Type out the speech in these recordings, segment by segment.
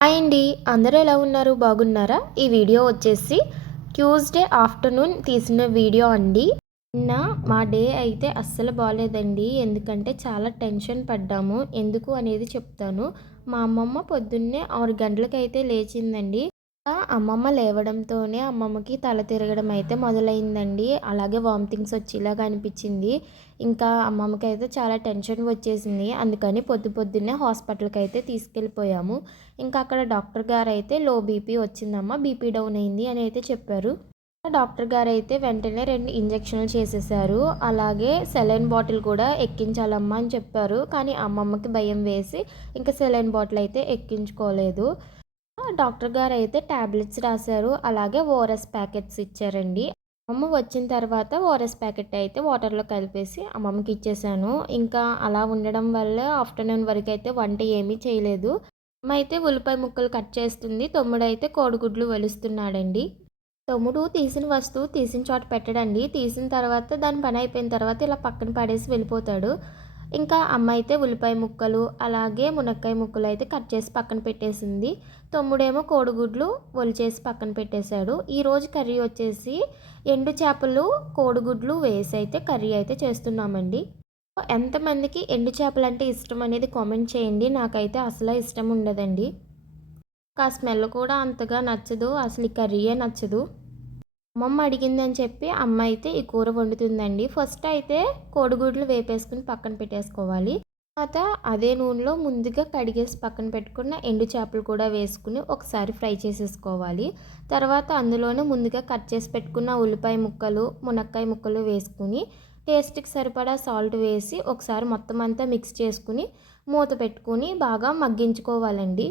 Hi అండి. అందరూ ఎలా ఉన్నారు? బాగున్నారా? ఈ వీడియో వచ్చేసి ట్యూస్డే ఆఫ్టర్నూన్ తీసిన వీడియో అండి. నిన్న మా డే అయితే అస్సలు బాలేదండి. ఎందుకంటే చాలా టెన్షన్ పడ్డాము. ఎందుకు అనేది చెప్తాను. మా అమ్మమ్మ పొద్దున్నే 6 గంటలకైతే లేచిందండి. అమ్మమ్మ లేవడంతోనే అమ్మమ్మకి తల తిరగడం అయితే మొదలైందండి. అలాగే వామిటింగ్స్ వచ్చేలాగా అనిపించింది. ఇంకా అమ్మమ్మకైతే చాలా టెన్షన్ వచ్చేసింది. అందుకని పొద్దున్నే హాస్పిటల్కి అయితే తీసుకెళ్ళిపోయాము. ఇంకా అక్కడ డాక్టర్ గారు అయితే లో బీపీ వచ్చిందమ్మా, బీపీ డౌన్ అయింది అని అయితే చెప్పారు. డాక్టర్ గారు అయితే వెంటనే 2 ఇంజెక్షన్లు చేసేసారు. అలాగే సెలైన్ బాటిల్ కూడా ఎక్కించాలమ్మా అని చెప్పారు. కానీ అమ్మమ్మకి భయం వేసి ఇంకా సెలైన్ బాటిల్ అయితే ఎక్కించుకోలేదు. డాక్టర్ గారు అయితే టాబ్లెట్స్ రాశారు. అలాగే ఓఆర్ఎస్ ప్యాకెట్స్ ఇచ్చారండి. అమ్మ వచ్చిన తర్వాత ఓఆర్ఎస్ ప్యాకెట్ అయితే వాటర్లో కలిపేసి అమ్మమ్మకి ఇచ్చేసాను. ఇంకా అలా ఉండడం వల్ల ఆఫ్టర్నూన్ వరకు అయితే వంట ఏమీ చేయలేదు. అమ్మ అయితే ఉల్లిపాయ ముక్కలు కట్ చేస్తుంది. తమ్ముడైతే కోడిగుడ్లు ఒలుస్తున్నాడండి. తమ్ముడు తీసిన వస్తువు తీసిన చోట పెట్టడండి. తీసిన తర్వాత దాని పని అయిపోయిన తర్వాత ఇలా పక్కన పడేసి వెళ్ళిపోతాడు. ఇంకా అమ్మ అయితే ఉల్లిపాయ ముక్కలు అలాగే మునక్కాయ ముక్కలు అయితే కట్ చేసి పక్కన పెట్టేసింది. తమ్ముడేమో కోడిగుడ్లు ఒలిచేసి పక్కన పెట్టేశాడు. ఈరోజు కర్రీ వచ్చేసి ఎండు చేపలు కోడిగుడ్లు వేసి అయితే కర్రీ అయితే చేస్తున్నామండి. ఎంతమందికి ఎండు చేపలు అంటే ఇష్టం అనేది కామెంట్ చేయండి. నాకైతే అసలు ఇష్టం ఉండదండి. ఆ స్మెల్ కూడా అంతగా నచ్చదు. అసలు ఈ కర్రీయే నచ్చదు. అమ్మమ్మ అడిగిందని చెప్పి అమ్మ అయితే ఈ కూర వండుతుందండి. ఫస్ట్ అయితే కోడిగుడ్లు వేపేసుకుని పక్కన పెట్టేసుకోవాలి. తర్వాత అదే నూనెలో ముందుగా కడిగేసి పక్కన పెట్టుకున్న ఎండు చేపలు కూడా వేసుకుని ఒకసారి ఫ్రై చేసేసుకోవాలి. తర్వాత అందులోనే ముందుగా కట్ చేసి పెట్టుకున్న ఉల్లిపాయ ముక్కలు, మునక్కాయ ముక్కలు వేసుకుని టేస్ట్కి సరిపడా సాల్ట్ వేసి ఒకసారి మొత్తం అంతా మిక్స్ చేసుకుని మూత పెట్టుకుని బాగా మగ్గించుకోవాలండి.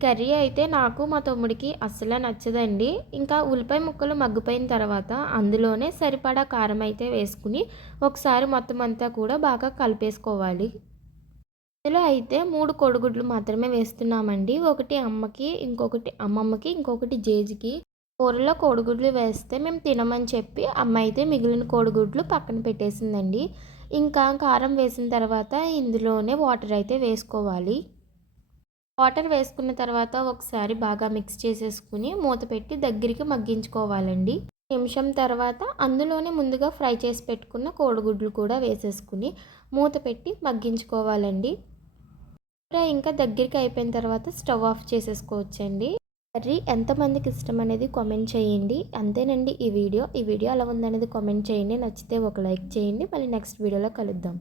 కర్రీ అయితే నాకు మా తమ్ముడికి అస్సలు నచ్చదండి. ఇంకా ఉల్లిపాయ ముక్కలు మగ్గిపోయిన తర్వాత అందులోనే సరిపడా కారం అయితే వేసుకుని ఒకసారి మొత్తం అంతా కూడా బాగా కలిపేసుకోవాలి. ఇందులో అయితే 3 కోడిగుడ్లు మాత్రమే వేస్తున్నామండి. ఒకటి అమ్మకి, ఇంకొకటి అమ్మమ్మకి, ఇంకొకటి జేజికి. కూరలో కోడిగుడ్లు వేస్తే మేము తినమని చెప్పి అమ్మ అయితే మిగిలిన కోడిగుడ్లు పక్కన పెట్టేసిందండి. ఇంకా కారం వేసిన తర్వాత ఇందులోనే వాటర్ అయితే వేసుకోవాలి. వాటర్ వేసుకున్న తర్వాత ఒకసారి బాగా మిక్స్ చేసేసుకుని మూత పెట్టి దగ్గరికి మగ్గించుకోవాలండి. నిమిషం తర్వాత అందులోనే ముందుగా ఫ్రై చేసి పెట్టుకున్న కోడిగుడ్లు కూడా వేసేసుకుని మూత పెట్టి మగ్గించుకోవాలండి. ఇంకా దగ్గరికి అయిపోయిన తర్వాత స్టవ్ ఆఫ్ చేసేసుకోవచ్చండి. కర్రీ ఎంతమందికి ఇష్టం అనేది కామెంట్ చేయండి. అంతేనండి ఈ వీడియో ఎలా ఉందనేది కామెంట్ చేయండి. నచ్చితే ఒక లైక్ చేయండి. మళ్ళీ నెక్స్ట్ వీడియోలో కలుద్దాం.